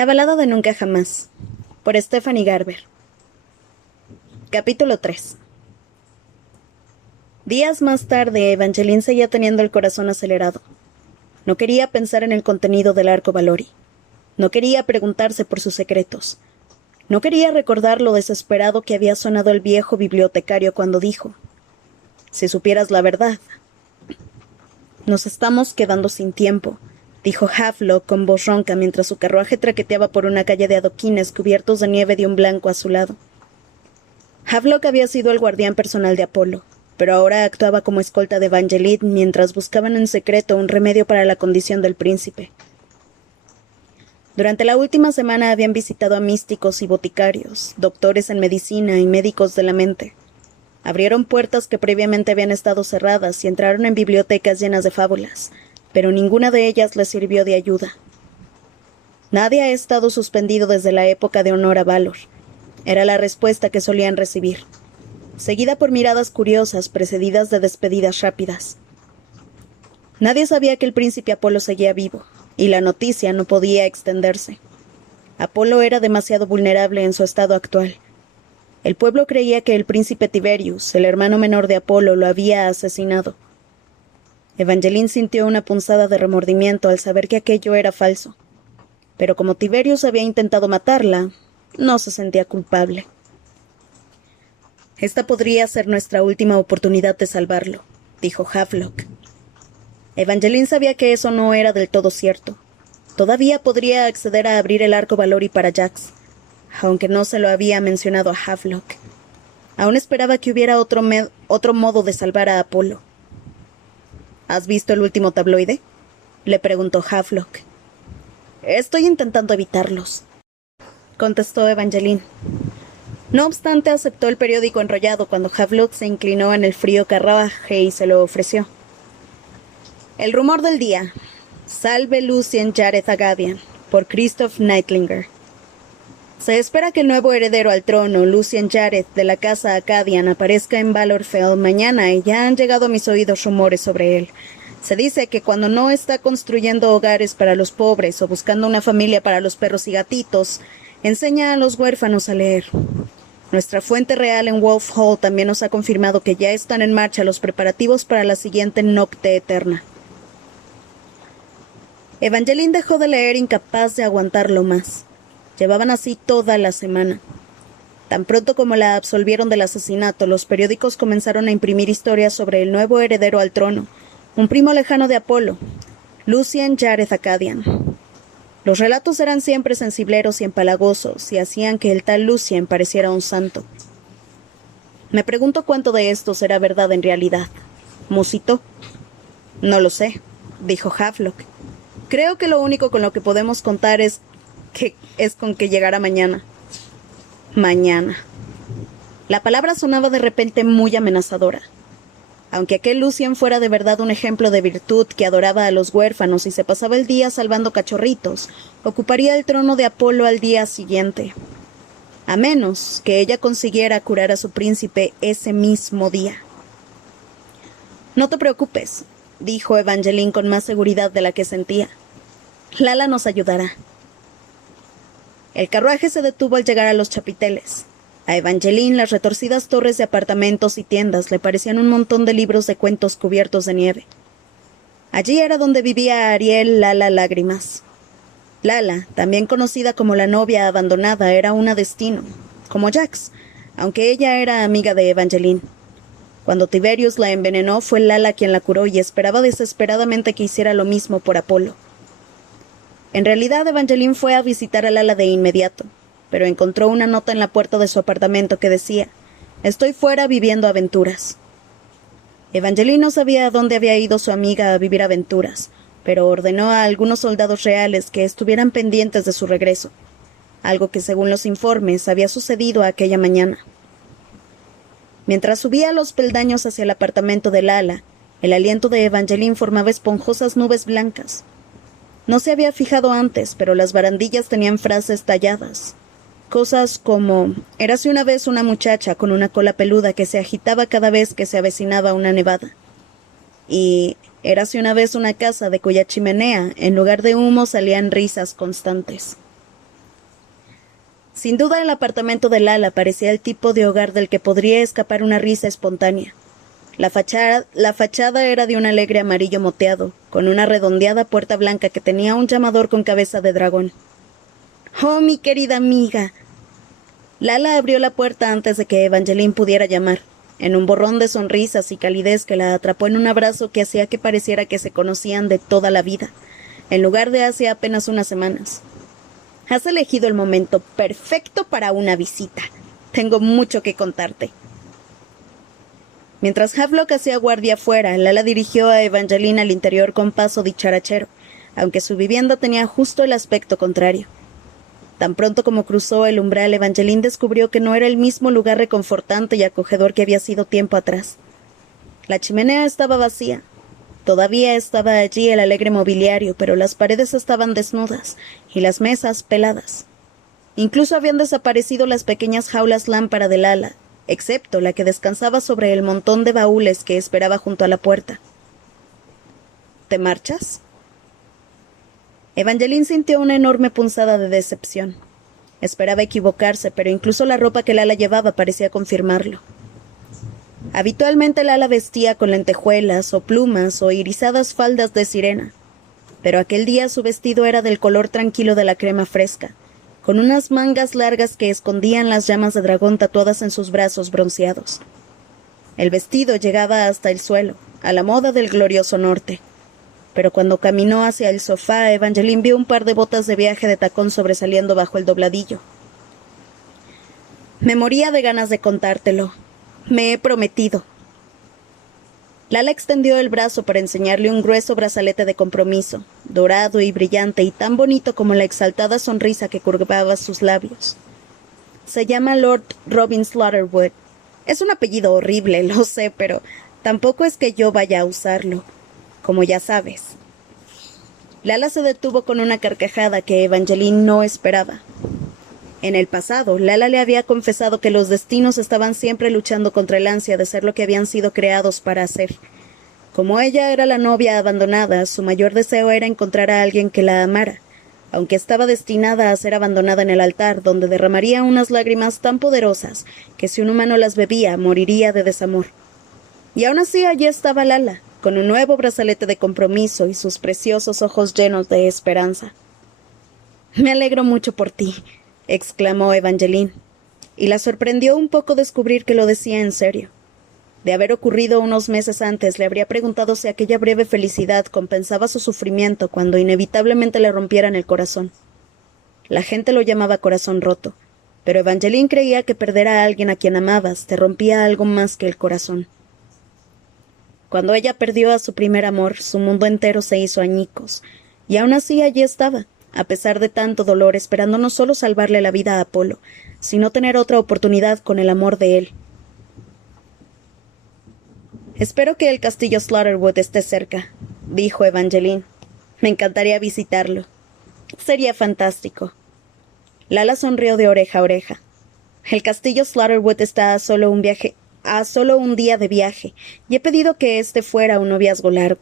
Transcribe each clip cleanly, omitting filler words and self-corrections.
La balada de Nunca Jamás, por Stephanie Garber. Capítulo 3. Días más tarde, Evangeline seguía teniendo el corazón acelerado. No quería pensar en el contenido del arco Valori. No quería preguntarse por sus secretos. No quería recordar lo desesperado que había sonado el viejo bibliotecario cuando dijo: «Si supieras la verdad». «Nos estamos quedando sin tiempo», dijo Havelock con voz ronca mientras su carruaje traqueteaba por una calle de adoquines cubiertos de nieve de un blanco azulado. Havelock había sido el guardián personal de Apolo, pero ahora actuaba como escolta de Evangeline mientras buscaban en secreto un remedio para la condición del príncipe. Durante la última semana habían visitado a místicos y boticarios, doctores en medicina y médicos de la mente. Abrieron puertas que previamente habían estado cerradas y entraron en bibliotecas llenas de fábulas, pero ninguna de ellas les sirvió de ayuda. Nadie ha estado suspendido desde la época de honor a Valor. Era la respuesta que solían recibir, seguida por miradas curiosas precedidas de despedidas rápidas. Nadie sabía que el príncipe Apolo seguía vivo, y la noticia no podía extenderse. Apolo era demasiado vulnerable en su estado actual. El pueblo creía que el príncipe Tiberius, el hermano menor de Apolo, lo había asesinado. Evangeline sintió una punzada de remordimiento al saber que aquello era falso. Pero como Tiberius había intentado matarla, no se sentía culpable. «Esta podría ser nuestra última oportunidad de salvarlo», dijo Havelock. Evangeline sabía que eso no era del todo cierto. Todavía podría acceder a abrir el arco Valori para Jax, aunque no se lo había mencionado a Havelock. Aún esperaba que hubiera otro modo de salvar a Apolo. «¿Has visto el último tabloide?», le preguntó Havelock. «Estoy intentando evitarlos», contestó Evangeline. No obstante, aceptó el periódico enrollado cuando Havelock se inclinó en el frío carruaje y se lo ofreció. «El rumor del día. Salve Lucien Jareth Agadian, por Christoph Neidlinger. Se espera que el nuevo heredero al trono, Lucien Jareth, de la casa Acadian, aparezca en Valorfell mañana y ya han llegado a mis oídos rumores sobre él. Se dice que cuando no está construyendo hogares para los pobres o buscando una familia para los perros y gatitos, enseña a los huérfanos a leer. Nuestra fuente real en Wolf Hall también nos ha confirmado que ya están en marcha los preparativos para la siguiente Nocte Eterna». Evangeline dejó de leer incapaz de aguantarlo más. Llevaban así toda la semana. Tan pronto como la absolvieron del asesinato, los periódicos comenzaron a imprimir historias sobre el nuevo heredero al trono, un primo lejano de Apolo, Lucien Jareth Acadian. Los relatos eran siempre sensibleros y empalagosos, y hacían que el tal Lucien pareciera un santo. «Me pregunto cuánto de esto será verdad en realidad», musitó. «No lo sé», dijo Havelock. «Creo que lo único con lo que podemos contar es con que llegará mañana». Mañana. La palabra sonaba de repente muy amenazadora. Aunque aquel Lucien fuera de verdad un ejemplo de virtud que adoraba a los huérfanos y se pasaba el día salvando cachorritos, ocuparía el trono de Apolo al día siguiente. A menos que ella consiguiera curar a su príncipe ese mismo día. «No te preocupes», dijo Evangeline con más seguridad de la que sentía. «Lala nos ayudará». El carruaje se detuvo al llegar a los chapiteles. A Evangeline las retorcidas torres de apartamentos y tiendas le parecían un montón de libros de cuentos cubiertos de nieve. Allí era donde vivía Ariel Lala Lágrimas. Lala, también conocida como la novia abandonada, era una destino, como Jax, aunque ella era amiga de Evangeline. Cuando Tiberius la envenenó, fue Lala quien la curó y esperaba desesperadamente que hiciera lo mismo por Apolo. En realidad, Evangeline fue a visitar a Lala de inmediato, pero encontró una nota en la puerta de su apartamento que decía: «Estoy fuera viviendo aventuras». Evangeline no sabía a dónde había ido su amiga a vivir aventuras, pero ordenó a algunos soldados reales que estuvieran pendientes de su regreso, algo que según los informes había sucedido aquella mañana. Mientras subía los peldaños hacia el apartamento de Lala, el aliento de Evangeline formaba esponjosas nubes blancas. No se había fijado antes, pero las barandillas tenían frases talladas. Cosas como: «Érase una vez una muchacha con una cola peluda que se agitaba cada vez que se avecinaba una nevada». Y «Érase una vez una casa de cuya chimenea, en lugar de humo, salían risas constantes». Sin duda el apartamento de Lala parecía el tipo de hogar del que podría escapar una risa espontánea. La fachada era de un alegre amarillo moteado, con una redondeada puerta blanca que tenía un llamador con cabeza de dragón. «¡Oh, mi querida amiga!». Lala abrió la puerta antes de que Evangeline pudiera llamar, en un borrón de sonrisas y calidez que la atrapó en un abrazo que hacía que pareciera que se conocían de toda la vida, en lugar de hace apenas unas semanas. «Has elegido el momento perfecto para una visita. Tengo mucho que contarte». Mientras Havelock hacía guardia afuera, Lala dirigió a Evangeline al interior con paso dicharachero, aunque su vivienda tenía justo el aspecto contrario. Tan pronto como cruzó el umbral, Evangeline descubrió que no era el mismo lugar reconfortante y acogedor que había sido tiempo atrás. La chimenea estaba vacía. Todavía estaba allí el alegre mobiliario, pero las paredes estaban desnudas y las mesas peladas. Incluso habían desaparecido las pequeñas jaulas lámpara de Lala, excepto la que descansaba sobre el montón de baúles que esperaba junto a la puerta. «¿Te marchas?». Evangeline sintió una enorme punzada de decepción. Esperaba equivocarse, pero incluso la ropa que Lala llevaba parecía confirmarlo. Habitualmente Lala vestía con lentejuelas o plumas o irisadas faldas de sirena, pero aquel día su vestido era del color tranquilo de la crema fresca, con unas mangas largas que escondían las llamas de dragón tatuadas en sus brazos bronceados. El vestido llegaba hasta el suelo, a la moda del glorioso norte. Pero cuando caminó hacia el sofá, Evangeline vio un par de botas de viaje de tacón sobresaliendo bajo el dobladillo. «Me moría de ganas de contártelo. Me he prometido». Lala extendió el brazo para enseñarle un grueso brazalete de compromiso, dorado y brillante y tan bonito como la exaltada sonrisa que curvaba sus labios. «Se llama Lord Robin Slaughterwood. Es un apellido horrible, lo sé, pero tampoco es que yo vaya a usarlo, como ya sabes». Lala se detuvo con una carcajada que Evangeline no esperaba. En el pasado, Lala le había confesado que los destinos estaban siempre luchando contra el ansia de ser lo que habían sido creados para hacer. Como ella era la novia abandonada, su mayor deseo era encontrar a alguien que la amara, aunque estaba destinada a ser abandonada en el altar, donde derramaría unas lágrimas tan poderosas que si un humano las bebía, moriría de desamor. Y aún así allí estaba Lala, con un nuevo brazalete de compromiso y sus preciosos ojos llenos de esperanza. «Me alegro mucho por ti», exclamó Evangeline, y la sorprendió un poco descubrir que lo decía en serio. De haber ocurrido unos meses antes, le habría preguntado si aquella breve felicidad compensaba su sufrimiento cuando inevitablemente le rompieran el corazón. La gente lo llamaba corazón roto, pero Evangeline creía que perder a alguien a quien amabas te rompía algo más que el corazón. Cuando ella perdió a su primer amor, su mundo entero se hizo añicos, y aún así allí estaba, a pesar de tanto dolor, esperando no solo salvarle la vida a Apolo, sino tener otra oportunidad con el amor de él. «Espero que el castillo Slaughterwood esté cerca», dijo Evangeline. «Me encantaría visitarlo. Sería fantástico». Lala sonrió de oreja a oreja. «El castillo Slaughterwood está a solo un día de viaje, y he pedido que este fuera un noviazgo largo.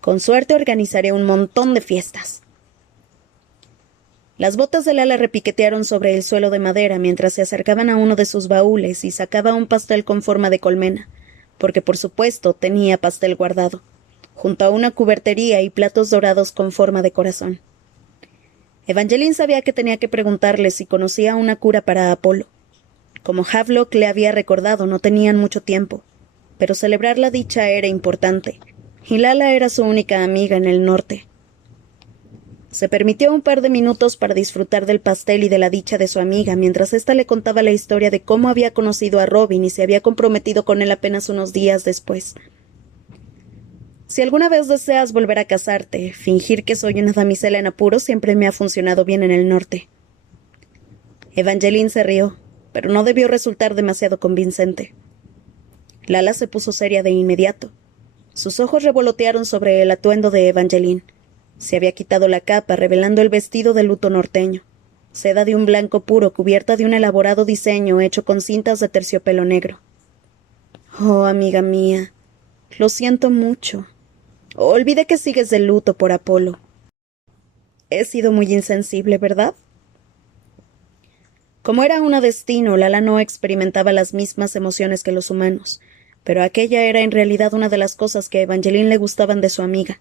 Con suerte organizaré un montón de fiestas». Las botas de Lala repiquetearon sobre el suelo de madera mientras se acercaban a uno de sus baúles y sacaba un pastel con forma de colmena, porque por supuesto tenía pastel guardado, junto a una cubertería y platos dorados con forma de corazón. Evangeline sabía que tenía que preguntarle si conocía una cura para Apolo. Como Havelock le había recordado, no tenían mucho tiempo, pero celebrar la dicha era importante, y Lala era su única amiga en el norte. Se permitió un par de minutos para disfrutar del pastel y de la dicha de su amiga, mientras ésta le contaba la historia de cómo había conocido a Robin y se había comprometido con él apenas unos días después. «Si alguna vez deseas volver a casarte, fingir que soy una damisela en apuros siempre me ha funcionado bien en el norte». Evangeline se rió, pero no debió resultar demasiado convincente. Lala se puso seria de inmediato. Sus ojos revolotearon sobre el atuendo de Evangeline. Se había quitado la capa, revelando el vestido de luto norteño, seda de un blanco puro cubierta de un elaborado diseño hecho con cintas de terciopelo negro. «Oh, amiga mía, lo siento mucho. Olvidé que sigues de luto por Apolo. He sido muy insensible, ¿verdad?». Como era una destino, Lala no experimentaba las mismas emociones que los humanos, pero aquella era en realidad una de las cosas que a Evangeline le gustaban de su amiga.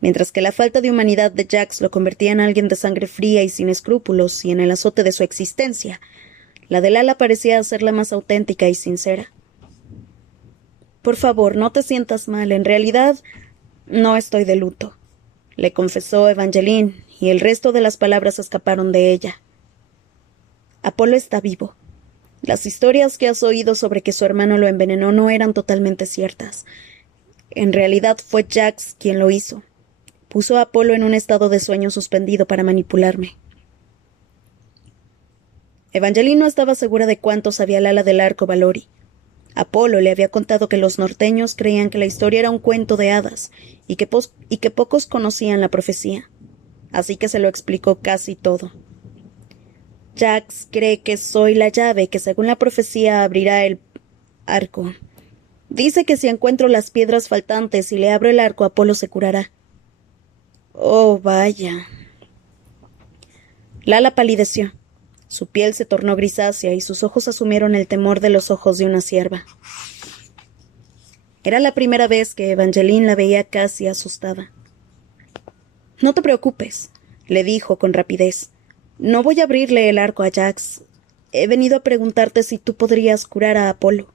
Mientras que la falta de humanidad de Jax lo convertía en alguien de sangre fría y sin escrúpulos y en el azote de su existencia, la de Lala parecía ser la más auténtica y sincera. «Por favor, no te sientas mal. En realidad, no estoy de luto», le confesó Evangeline, y el resto de las palabras escaparon de ella. «Apolo está vivo. Las historias que has oído sobre que su hermano lo envenenó no eran totalmente ciertas. En realidad fue Jax quien lo hizo. Puso a Apolo en un estado de sueño suspendido para manipularme». Evangeline no estaba segura de cuánto sabía Lala del arco Valori. Apolo le había contado que los norteños creían que la historia era un cuento de hadas y que pocos conocían la profecía. Así que se lo explicó casi todo. «Jax cree que soy la llave que según la profecía abrirá el arco. Dice que si encuentro las piedras faltantes y le abro el arco, Apolo se curará». «Oh, vaya». Lala palideció. Su piel se tornó grisácea y sus ojos asumieron el temor de los ojos de una cierva. Era la primera vez que Evangeline la veía casi asustada. «No te preocupes», le dijo con rapidez. «No voy a abrirle el arco a Jax. He venido a preguntarte si tú podrías curar a Apolo».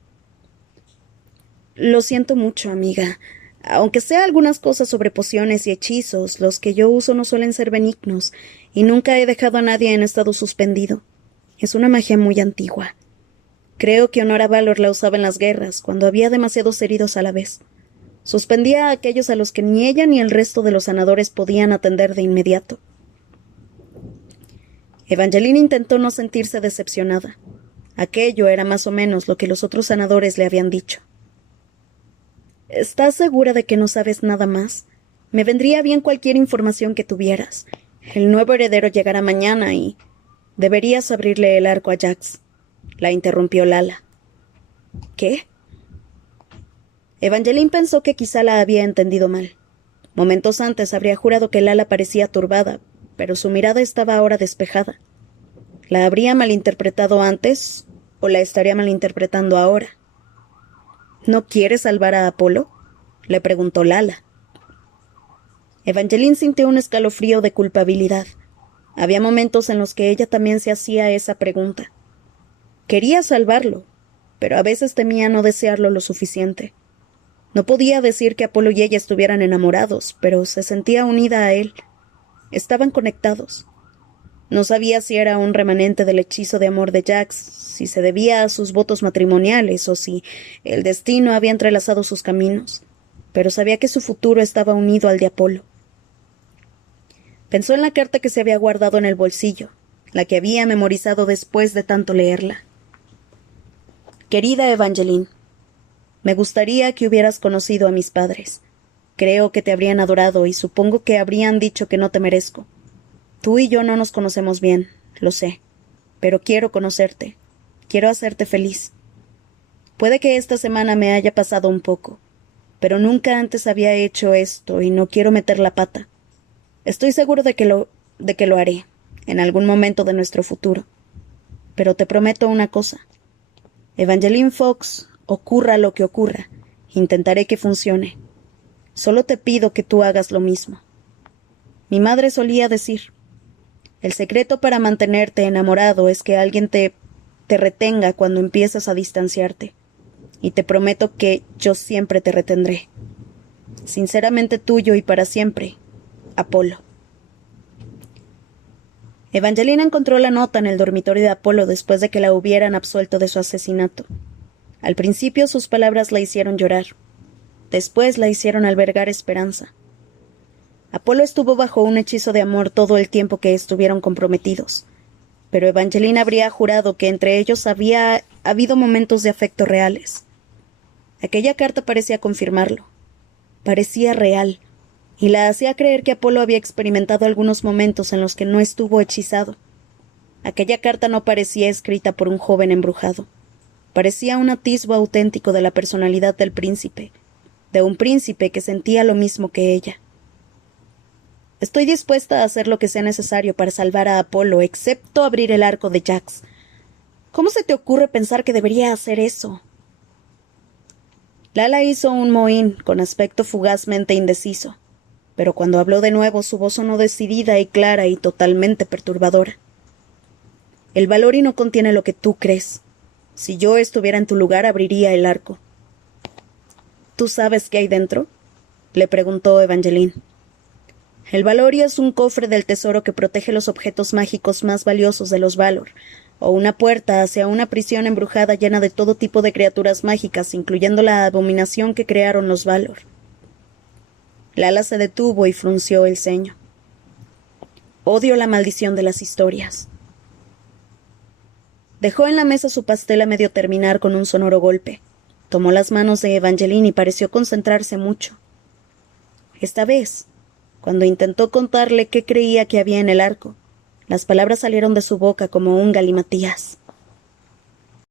«Lo siento mucho, amiga. Aunque sé algunas cosas sobre pociones y hechizos, los que yo uso no suelen ser benignos, y nunca he dejado a nadie en estado suspendido. Es una magia muy antigua. Creo que Honora Valor la usaba en las guerras, cuando había demasiados heridos a la vez. Suspendía a aquellos a los que ni ella ni el resto de los sanadores podían atender de inmediato». Evangeline intentó no sentirse decepcionada. Aquello era más o menos lo que los otros sanadores le habían dicho. «¿Estás segura de que no sabes nada más? Me vendría bien cualquier información que tuvieras. El nuevo heredero llegará mañana y... Deberías abrirle el arco a Jax», la interrumpió Lala. «¿Qué?» Evangeline pensó que quizá la había entendido mal. Momentos antes habría jurado que Lala parecía turbada, pero su mirada estaba ahora despejada. ¿La habría malinterpretado antes o la estaría malinterpretando ahora? «¿No quieres salvar a Apolo?», le preguntó Lala. Evangeline sintió un escalofrío de culpabilidad. Había momentos en los que ella también se hacía esa pregunta. Quería salvarlo, pero a veces temía no desearlo lo suficiente. No podía decir que Apolo y ella estuvieran enamorados, pero se sentía unida a él. Estaban conectados. No sabía si era un remanente del hechizo de amor de Jax, si se debía a sus votos matrimoniales o si el destino había entrelazado sus caminos, pero sabía que su futuro estaba unido al de Apolo. Pensó en la carta que se había guardado en el bolsillo, la que había memorizado después de tanto leerla. «Querida Evangeline, me gustaría que hubieras conocido a mis padres. Creo que te habrían adorado y supongo que habrían dicho que no te merezco. Tú y yo no nos conocemos bien, lo sé, pero quiero conocerte. Quiero hacerte feliz. Puede que esta semana me haya pasado un poco, pero nunca antes había hecho esto y no quiero meter la pata. Estoy seguro de que lo haré, en algún momento de nuestro futuro. Pero te prometo una cosa. Evangeline Fox, ocurra lo que ocurra, intentaré que funcione. Solo te pido que tú hagas lo mismo». Mi madre solía decir: «El secreto para mantenerte enamorado es que alguien te retenga cuando empiezas a distanciarte. Y te prometo que yo siempre te retendré. Sinceramente tuyo y para siempre, Apolo». Evangelina encontró la nota en el dormitorio de Apolo después de que la hubieran absuelto de su asesinato. Al principio sus palabras la hicieron llorar. Después la hicieron albergar esperanza. Apolo estuvo bajo un hechizo de amor todo el tiempo que estuvieron comprometidos, pero Evangelina habría jurado que entre ellos había habido momentos de afecto reales. Aquella carta parecía confirmarlo. Parecía real, y la hacía creer que Apolo había experimentado algunos momentos en los que no estuvo hechizado. Aquella carta no parecía escrita por un joven embrujado. Parecía un atisbo auténtico de la personalidad del príncipe, de un príncipe que sentía lo mismo que ella. «Estoy dispuesta a hacer lo que sea necesario para salvar a Apolo, excepto abrir el arco de Jax», ¿Cómo se te ocurre pensar que debería hacer eso? Lala hizo un mohín con aspecto fugazmente indeciso, pero cuando habló de nuevo su voz sonó decidida y clara y totalmente perturbadora. El Valori no contiene lo que tú crees. Si yo estuviera en tu lugar, abriría el arco. ¿Tú sabes qué hay dentro?, le preguntó Evangeline. El Valori es un cofre del tesoro que protege los objetos mágicos más valiosos de los Valor, o una puerta hacia una prisión embrujada llena de todo tipo de criaturas mágicas, incluyendo la abominación que crearon los Valor. Lala se detuvo y frunció el ceño. Odio la maldición de las historias. Dejó en la mesa su pastel a medio terminar con un sonoro golpe. Tomó las manos de Evangeline y pareció concentrarse mucho. Esta vez, cuando intentó contarle qué creía que había en el arco, las palabras salieron de su boca como un galimatías.